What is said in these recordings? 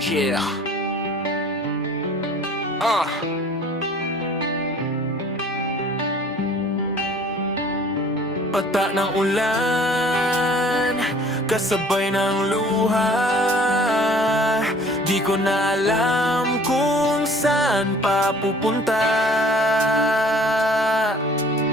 Yeah. Pata ng ulan, kasabay ng luha. Di ko na alam kung saan pa pupunta.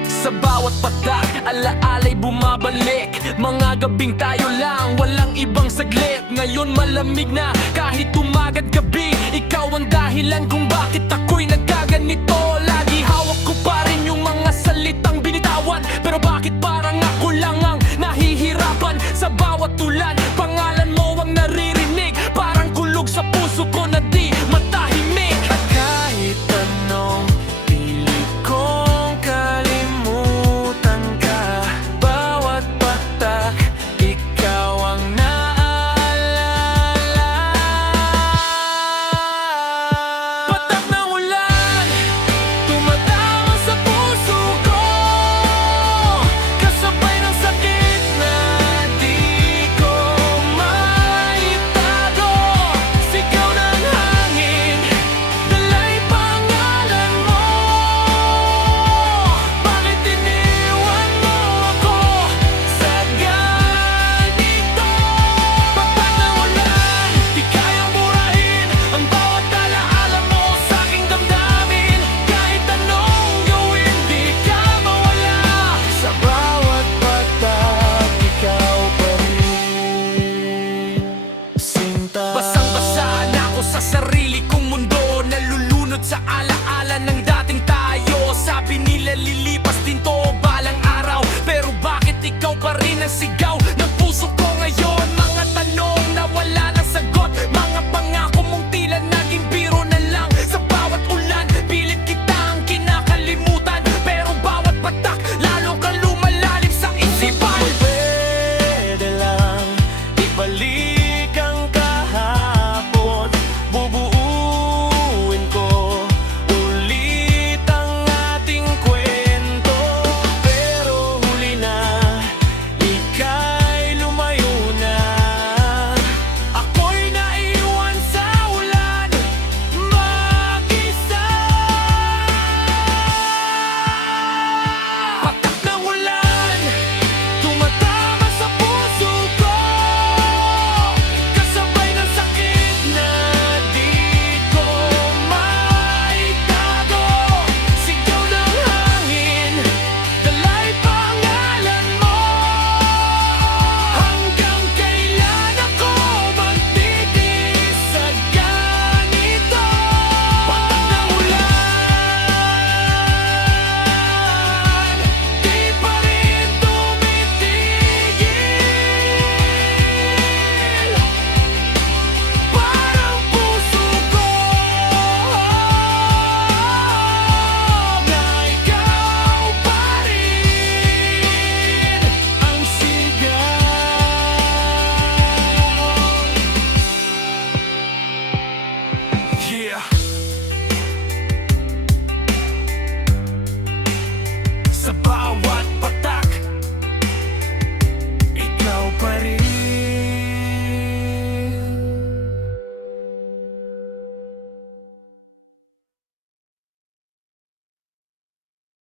Sa bawat patak, alaala'y bumabalik. Mga gabing tayo lang, walang ibang saglit. Ngayon malamig na, kahit umaga't gabi. Ikaw ang dahilan kung bakit ako'y nagkaganito. Lagi hawak ko pa rin yung mga salitang binitawan. Pero bakit parang ako lang ang nahihirapan? Sa bawat ulan,